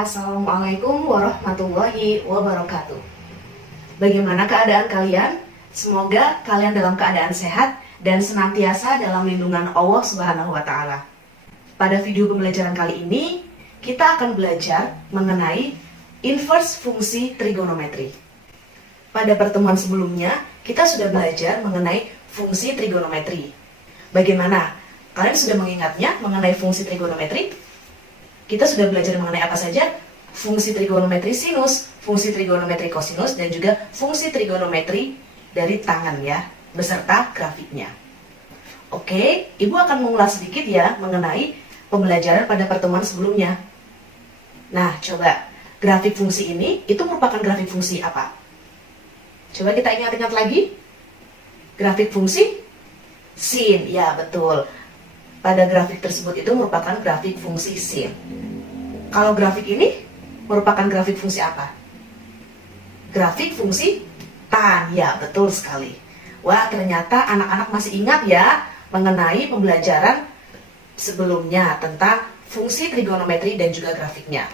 Assalamualaikum warahmatullahi wabarakatuh. Bagaimana keadaan kalian? Semoga kalian dalam keadaan sehat dan senantiasa dalam lindungan Allah Subhanahu wa Ta'ala. Pada video pembelajaran kali ini, kita akan belajar mengenai inverse fungsi trigonometri. Pada pertemuan sebelumnya, kita sudah belajar mengenai fungsi trigonometri. Bagaimana? Kalian sudah mengingatnya mengenai fungsi trigonometri? Kita sudah belajar mengenai apa saja? Fungsi trigonometri sinus, fungsi trigonometri kosinus, dan juga fungsi trigonometri dari tangan ya, beserta grafiknya. Oke, Ibu akan mengulas sedikit ya mengenai pembelajaran pada pertemuan sebelumnya. Nah, coba, grafik fungsi ini, itu merupakan grafik fungsi apa? Coba kita ingat-ingat lagi. Grafik fungsi sin, ya betul. Pada grafik tersebut itu merupakan grafik fungsi sin. Kalau grafik ini merupakan grafik fungsi apa? Grafik fungsi tan, ya betul sekali. Wah, ternyata anak-anak masih ingat ya mengenai pembelajaran sebelumnya tentang fungsi trigonometri dan juga grafiknya.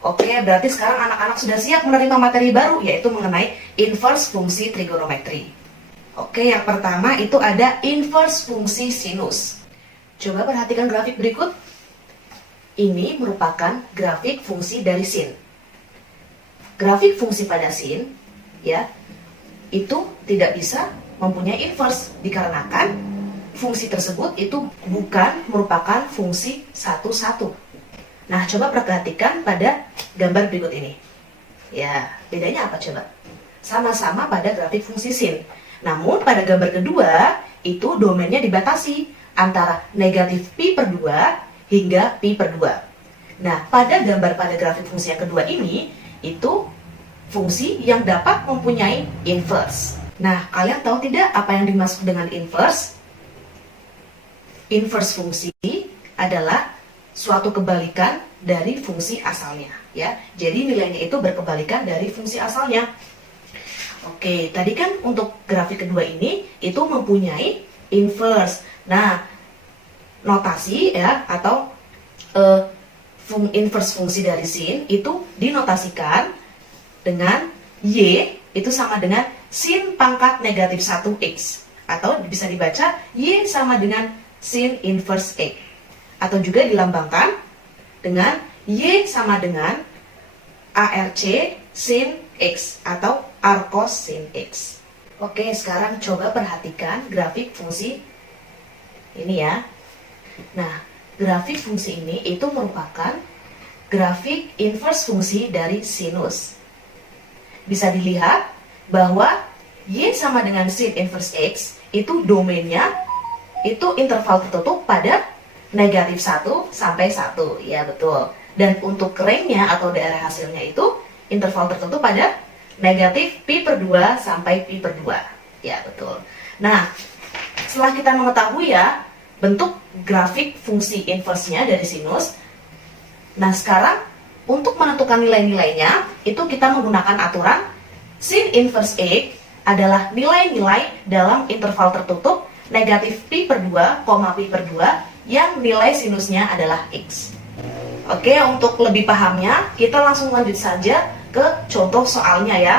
Oke, berarti sekarang anak-anak sudah siap menerima materi baru, yaitu mengenai inverse fungsi trigonometri. Oke, yang pertama itu ada inverse fungsi sinus. Coba perhatikan grafik berikut. Ini merupakan grafik fungsi dari sin. Grafik fungsi pada sin, ya, itu tidak bisa mempunyai inverse dikarenakan fungsi tersebut itu bukan merupakan fungsi satu-satu. Nah, coba perhatikan pada gambar berikut ini. Ya, bedanya apa coba? Sama-sama pada grafik fungsi sin. Namun pada gambar kedua itu domainnya dibatasi antara negatif pi per 2 hingga pi per 2. Nah, pada gambar pada grafik fungsi yang kedua ini, itu fungsi yang dapat mempunyai inverse. Nah, kalian tahu tidak apa yang dimaksud dengan inverse? Inverse fungsi adalah suatu kebalikan dari fungsi asalnya, ya. Jadi nilainya itu berkebalikan dari fungsi asalnya. Oke, tadi kan untuk grafik kedua ini, itu mempunyai inverse. Nah, notasi ya atau inverse fungsi dari sin itu dinotasikan dengan y itu sama dengan sin pangkat negatif 1x, atau bisa dibaca y sama dengan sin inverse x, atau juga dilambangkan dengan y sama dengan arc sin x atau arcos sin x. Oke, sekarang coba perhatikan grafik fungsi ini ya. Nah, grafik fungsi ini itu merupakan grafik inverse fungsi dari sinus. Bisa dilihat bahwa y sama dengan sin inverse x itu domainnya itu interval tertutup pada negatif 1 sampai 1. Ya, betul. Dan untuk range-nya atau daerah hasilnya itu interval tertutup pada negatif pi per 2 sampai pi per 2. Ya, betul. Nah, setelah kita mengetahui ya bentuk grafik fungsi inverse-nya dari sinus, nah sekarang untuk menentukan nilai-nilainya itu kita menggunakan aturan sin inverse x adalah nilai-nilai dalam interval tertutup negatif pi per 2, pi per 2 yang nilai sinusnya adalah x. Oke, untuk lebih pahamnya kita langsung lanjut saja ke contoh soalnya ya.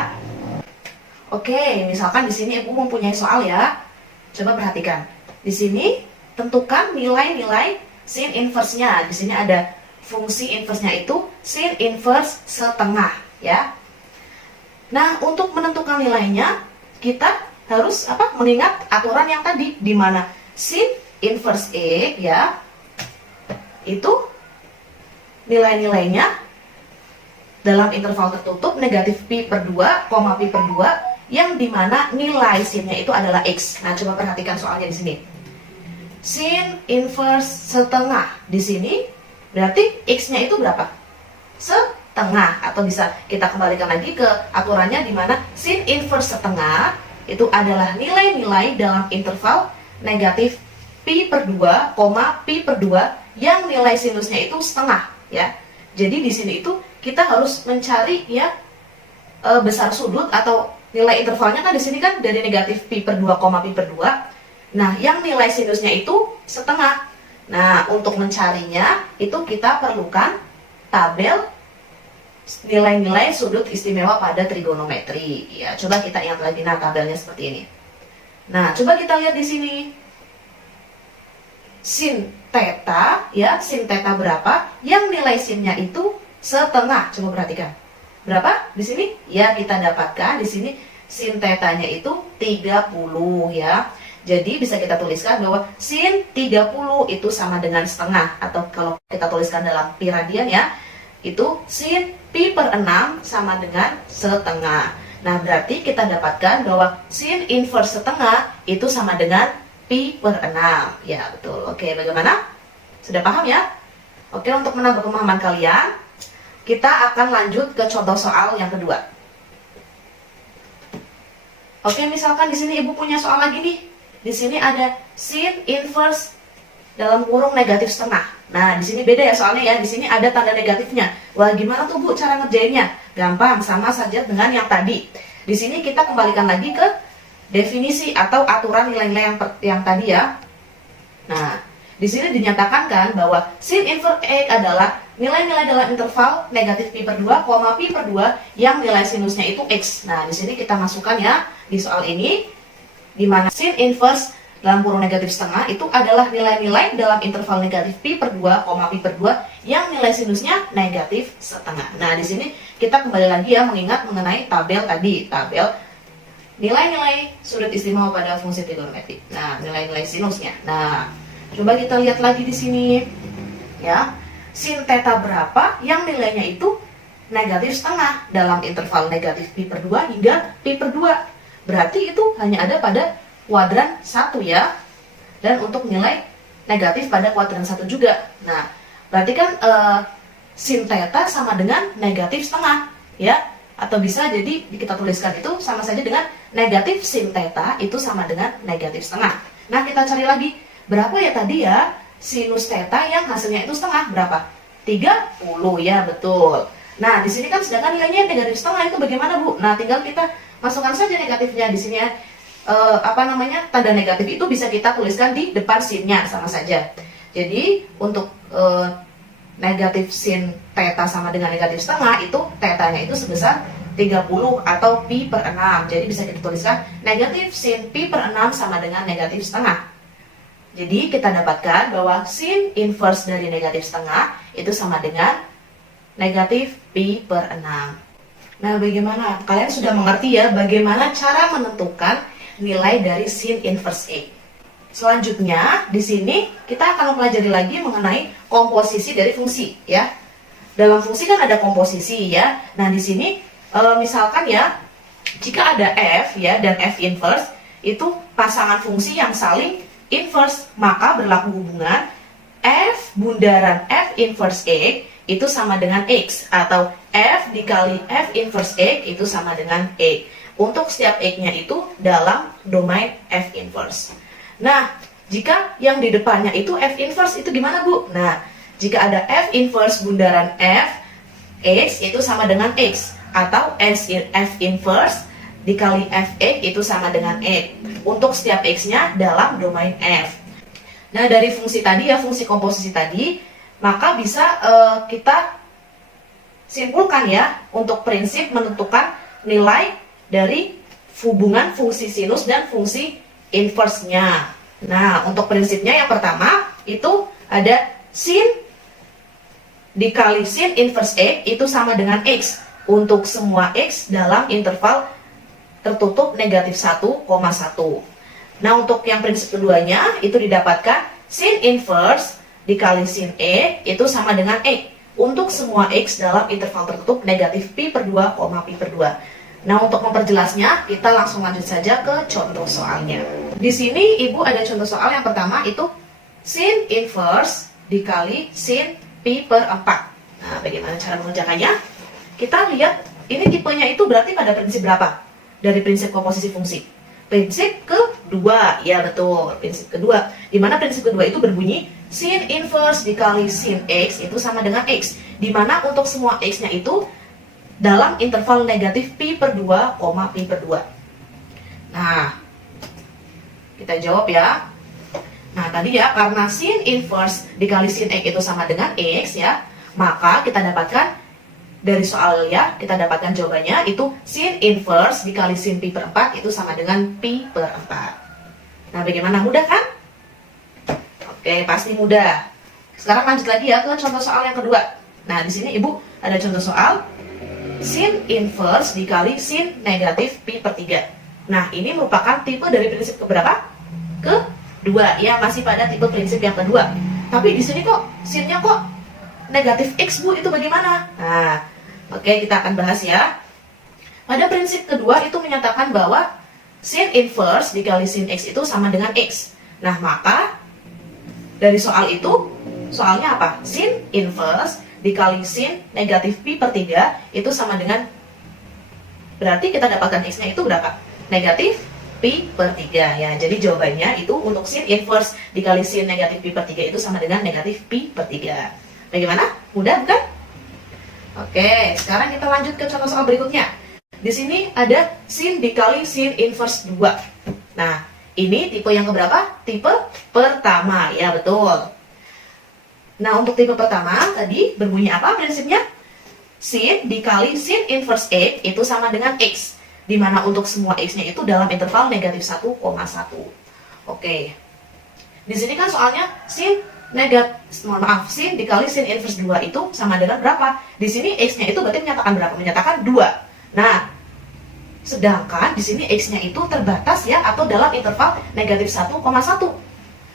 Oke, misalkan di sini Ibu mempunyai soal ya. Coba perhatikan. Di sini tentukan nilai-nilai sin inverse-nya. Di sini ada fungsi inverse-nya itu sin inverse setengah ya. Nah, untuk menentukan nilainya kita harus mengingat aturan yang tadi, di mana sin inverse x ya itu nilai-nilainya dalam interval tertutup negatif pi per 2, pi per 2 yang dimana nilai sinnya itu adalah x. Nah, coba perhatikan soalnya di sini. Sin inverse setengah di sini berarti x-nya itu berapa? Setengah, atau bisa kita kembalikan lagi ke aturannya di mana sin inverse setengah itu adalah nilai-nilai dalam interval negatif pi per 2, pi per 2 yang nilai sinusnya itu setengah ya. Jadi di sini itu kita harus mencari ya besar sudut atau nilai intervalnya kan di sini kan dari negatif pi per 2, pi per 2. Nah, yang nilai sinusnya itu setengah. Nah, untuk mencarinya itu kita perlukan tabel nilai-nilai sudut istimewa pada trigonometri. Ya, coba kita ingat lagi, nah tabelnya seperti ini. Nah, coba kita lihat di sini. Sin theta, ya, sin theta berapa? Yang nilai sinnya itu setengah. Coba perhatikan. Berapa di sini? Ya, kita dapatkan di sini sin tetanya itu 30 ya. Jadi bisa kita tuliskan bahwa sin 30 itu sama dengan setengah, atau kalau kita tuliskan dalam pi radian ya, itu sin pi per 6 sama dengan setengah. Nah, berarti kita dapatkan bahwa sin inverse setengah itu sama dengan pi per 6. Ya, betul. Oke, bagaimana? Sudah paham ya? Oke, untuk menambah pemahaman kalian, kita akan lanjut ke contoh soal yang kedua. Oke, misalkan di sini Ibu punya soal lagi nih. Di sini ada sin inverse dalam kurung negatif setengah. Nah, di sini beda ya soalnya ya. Di sini ada tanda negatifnya. Wah, gimana tuh Bu cara ngerjainnya? Gampang, sama saja dengan yang tadi. Di sini kita kembalikan lagi ke definisi atau aturan nilai-nilai yang tadi ya. Nah, di sini dinyatakan kan bahwa sin inverse X adalah nilai-nilai dalam interval negatif pi per 2, pi per 2 yang nilai sinusnya itu X. Nah, di sini kita masukkan ya di soal ini, di mana sin inverse dalam kurung negatif setengah itu adalah nilai-nilai dalam interval negatif pi per 2, pi per 2 yang nilai sinusnya negatif setengah. Nah, di sini kita kembali lagi ya mengingat mengenai tabel tadi, tabel nilai-nilai sudut istimewa pada fungsi trigonometri. Nah, nilai-nilai sinusnya. Nah, coba kita lihat lagi di sini ya. Sin theta berapa yang nilainya itu negatif setengah dalam interval negatif pi per 2 hingga pi per 2. Berarti itu hanya ada pada kuadran 1 ya. Dan untuk nilai negatif pada kuadran 1 juga. Nah, berarti kan sin theta sama dengan negatif setengah ya. Atau bisa jadi kita tuliskan itu sama saja dengan negatif sin theta itu sama dengan negatif setengah. Nah, kita cari lagi. Berapa ya tadi ya sinus theta yang hasilnya itu setengah? Berapa? 30 ya, betul. Nah, di sini kan sedangkan nilainya negatif setengah, itu bagaimana Bu? Nah, tinggal kita masukkan saja negatifnya di sini ya. Tanda negatif itu bisa kita tuliskan di depan sinnya sama saja. Jadi untuk negatif sin theta sama dengan negatif setengah, itu tetanya itu sebesar 30 atau pi per 6. Jadi bisa kita tuliskan negatif sin pi per 6 sama dengan negatif setengah. Jadi kita dapatkan bahwa sin inverse dari negatif setengah itu sama dengan negatif pi per 6. Nah, bagaimana? Kalian sudah mengerti ya bagaimana cara menentukan nilai dari sin inverse A. Selanjutnya, di sini kita akan mempelajari lagi mengenai komposisi dari fungsi ya. Dalam fungsi kan ada komposisi ya. Nah, di sini misalkan ya, jika ada f ya dan f inverse itu pasangan fungsi yang saling inverse, maka berlaku hubungan f bundaran f inverse x itu sama dengan x, atau f dikali f inverse x itu sama dengan x. Untuk setiap x-nya itu dalam domain f inverse. Nah, jika yang di depannya itu f inverse itu gimana Bu? Nah, jika ada f inverse bundaran f x itu sama dengan x, atau f inverse dikali fx itu sama dengan x untuk setiap x-nya dalam domain f. Nah, dari fungsi tadi ya, fungsi komposisi tadi, maka bisa kita simpulkan ya untuk prinsip menentukan nilai dari hubungan fungsi sinus dan fungsi inverse-nya. Nah, untuk prinsipnya yang pertama itu ada sin dikali sin inverse x itu sama dengan x untuk semua x dalam interval tertutup negatif 1,1. Nah, untuk yang prinsip keduanya itu didapatkan sin inverse dikali sin e itu sama dengan x untuk semua x dalam interval tertutup negatif pi per 2, pi per 2. Nah, untuk memperjelasnya kita langsung lanjut saja ke contoh soalnya. Di sini Ibu ada contoh soal yang pertama itu sin inverse dikali sin pi per 4. Nah, bagaimana cara mengerjakannya? Kita lihat ini tipenya itu berarti pada prinsip berapa? Dari prinsip komposisi fungsi. Prinsip kedua, ya betul, prinsip kedua. Dimana prinsip kedua itu berbunyi sin inverse dikali sin x itu sama dengan x. Dimana untuk semua x-nya itu dalam interval negatif pi per 2, pi per 2. Nah, kita jawab ya. Nah, tadi ya, karena sin inverse dikali sin x itu sama dengan x ya, maka kita dapatkan dari soal ya, kita dapatkan jawabannya itu sin inverse dikali sin pi per 4 itu sama dengan pi per 4. Nah, bagaimana? Mudah kan? Oke, pasti mudah. Sekarang lanjut lagi ya ke contoh soal yang kedua. Nah, di sini Ibu ada contoh soal sin inverse dikali sin negatif pi per 3. Nah, ini merupakan tipe dari prinsip keberapa? Kedua. Ya, masih pada tipe prinsip yang kedua. Tapi di sini kok sinnya kok negatif X, Bu? Itu bagaimana? Nah, oke, kita akan bahas ya. Pada prinsip kedua itu menyatakan bahwa sin inverse dikali sin X itu sama dengan X. Nah, maka dari soal itu, soalnya apa? Sin inverse dikali sin negatif pi per 3 itu sama dengan, berarti kita dapatkan X-nya itu berapa? Negatif pi per 3 ya. Jadi jawabannya itu untuk sin inverse dikali sin negatif pi per 3 itu sama dengan negatif pi per 3. Bagaimana? Mudah bukan? Oke, sekarang kita lanjut ke contoh soal berikutnya. Di sini ada sin dikali sin inverse 2. Nah, ini tipe yang keberapa? Tipe pertama, ya betul. Nah, untuk tipe pertama tadi berbunyi apa prinsipnya? Sin dikali sin inverse X itu sama dengan X. Dimana untuk semua X-nya itu dalam interval negatif 1,1. Oke. Di sini kan soalnya sin sin dikali sin inverse 2 itu sama dengan berapa? Di sini X-nya itu berarti menyatakan berapa? Menyatakan 2. Nah, sedangkan di sini X-nya itu terbatas ya, atau dalam interval negatif 1,1.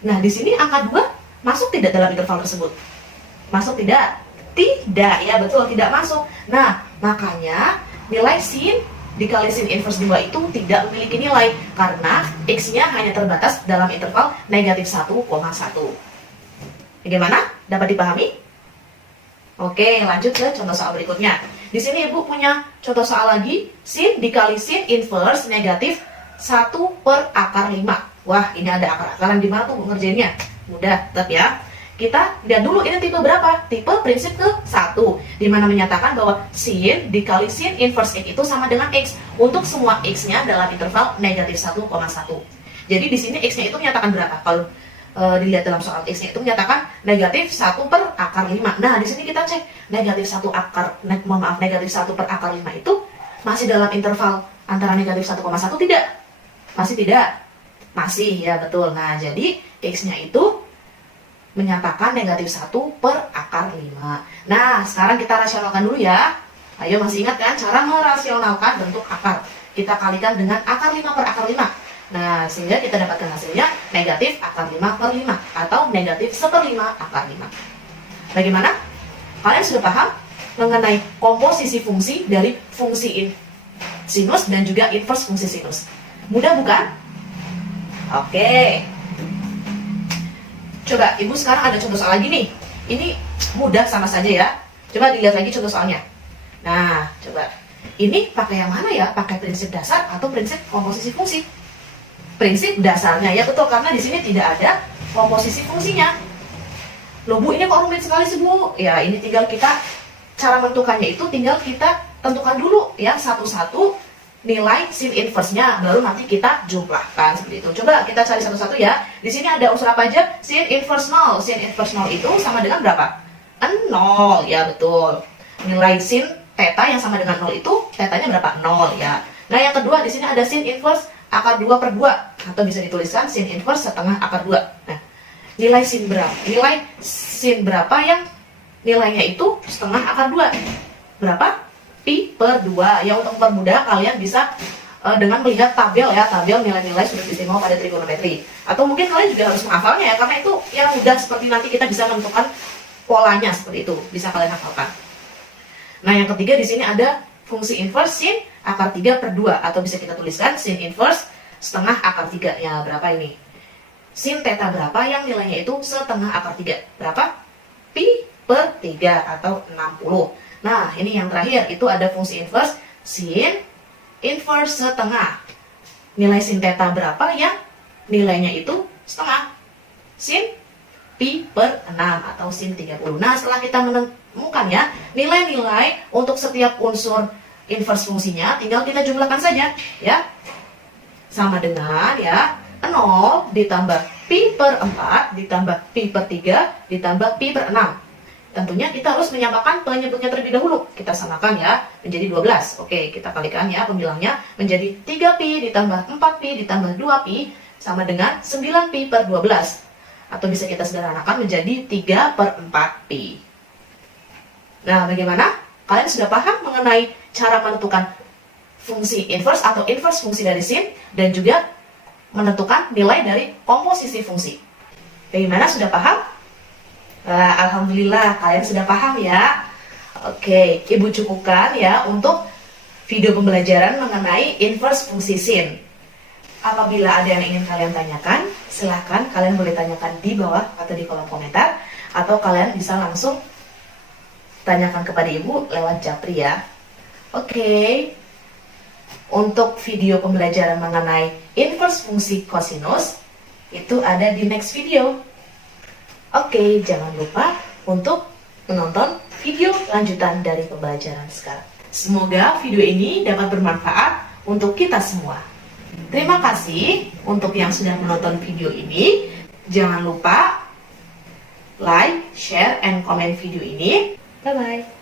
Nah, di sini angka 2 masuk tidak dalam interval tersebut? Masuk tidak? Tidak, ya betul, tidak masuk. Nah, makanya nilai sin dikali sin inverse 2 itu tidak memiliki nilai, karena X-nya hanya terbatas dalam interval negatif 1,1. Bagaimana? Dapat dipahami? Oke, lanjut ke contoh soal berikutnya. Di sini Ibu punya contoh soal lagi, sin dikali sin inverse negatif 1 per akar 5. Wah, ini ada akar-akaran, gimana tuh ngerjainnya? Mudah, tetap ya. Kita lihat dulu ini tipe berapa? Tipe prinsip ke-1, dimana menyatakan bahwa sin dikali sin inverse X itu sama dengan X untuk semua X-nya dalam interval negatif 1,1. Jadi di sini X-nya itu menyatakan berapa? Kalau dilihat dalam soal X-nya itu menyatakan negatif 1 per akar 5. Nah, di sini kita cek negatif 1 negatif 1 per akar 5 itu masih dalam interval antara negatif 1,1 tidak? Masih tidak? Masih, ya betul. Nah, jadi X-nya itu menyatakan negatif 1 per akar 5. Nah, sekarang kita rasionalkan dulu ya. Ayo, masih ingat kan cara merasionalkan bentuk akar? Kita kalikan dengan akar 5 per akar 5. Nah, sehingga kita dapatkan hasilnya negatif akar 5 per 5 atau negatif 1/5 akar 5. Bagaimana? Kalian sudah paham mengenai komposisi fungsi dari fungsi sinus dan juga inverse fungsi sinus? Mudah bukan? Oke. Coba Ibu sekarang ada contoh soal lagi nih. Ini mudah sama saja ya. Coba dilihat lagi contoh soalnya. Nah, coba. Ini pakai yang mana ya? Pakai prinsip dasar atau prinsip komposisi fungsi? Prinsip dasarnya, ya betul, karena di sini tidak ada komposisi fungsinya. Loh Bu, ini kok rumit sekali sih Bu? Ya, ini tinggal kita, cara menentukannya itu tinggal kita tentukan dulu ya satu-satu nilai sin inverse-nya, baru nanti kita jumlahkan seperti itu. Coba kita cari satu-satu ya. Di sini ada unsur apa aja? Sin inverse 0. Sin inverse 0 itu sama dengan berapa? 0, ya betul. Nilai sin theta yang sama dengan 0 itu tetanya berapa? 0 ya. Nah, yang kedua di sini ada sin inverse akar 2 per 2, atau bisa dituliskan sin inverse setengah akar 2. Nah, nilai sin berapa? Nilai sin berapa yang nilainya itu setengah akar 2? Berapa? Pi per 2. Ya, untuk mempermudah kalian bisa dengan melihat tabel ya, tabel nilai-nilai sudut istimewa pada trigonometri. Atau mungkin kalian juga harus menghafalnya ya, karena itu yang mudah, seperti nanti kita bisa menentukan polanya seperti itu, bisa kalian hafalkan. Nah, yang ketiga di sini ada fungsi inverse sin akar 3 per 2, atau bisa kita tuliskan sin inverse setengah akar 3. Ya, berapa ini? Sin theta berapa yang nilainya itu setengah akar 3? Berapa? Pi per 3 atau 60. Nah, ini yang terakhir, itu ada fungsi inverse sin inverse setengah. Nilai sin theta berapa yang nilainya itu setengah? Sin pi per 6 atau sin 30. Nah, setelah kita menemukan ya nilai-nilai untuk setiap unsur inverse fungsinya, tinggal kita jumlahkan saja ya. Sama dengan ya 0 ditambah pi per 4 ditambah pi per 3 ditambah pi per 6. tentunya kita harus menyamakan penyebutnya terlebih dahulu. Kita samakan ya, menjadi 12. Oke, kita kalikan ya pembilangnya menjadi 3pi ditambah 4pi ditambah 2pi sama dengan 9pi per 12. Atau bisa kita sederhanakan menjadi 3 per 4pi. Nah, bagaimana? Kalian sudah paham mengenai cara menentukan fungsi inverse atau inverse fungsi dari sin dan juga menentukan nilai dari komposisi fungsi. Bagaimana, sudah paham? Alhamdulillah kalian sudah paham ya. Oke, Ibu cukupkan ya untuk video pembelajaran mengenai inverse fungsi sin. Apabila ada yang ingin kalian tanyakan, silahkan kalian boleh tanyakan di bawah atau di kolom komentar, atau kalian bisa langsung tanyakan kepada Ibu lewat japri ya. Oke, untuk video pembelajaran mengenai inverse fungsi kosinus itu ada di next video. Oke, jangan lupa untuk menonton video lanjutan dari pembelajaran sekarang. Semoga video ini dapat bermanfaat untuk kita semua. Terima kasih untuk yang sudah menonton video ini. Jangan lupa like, share, and comment video ini. Bye-bye.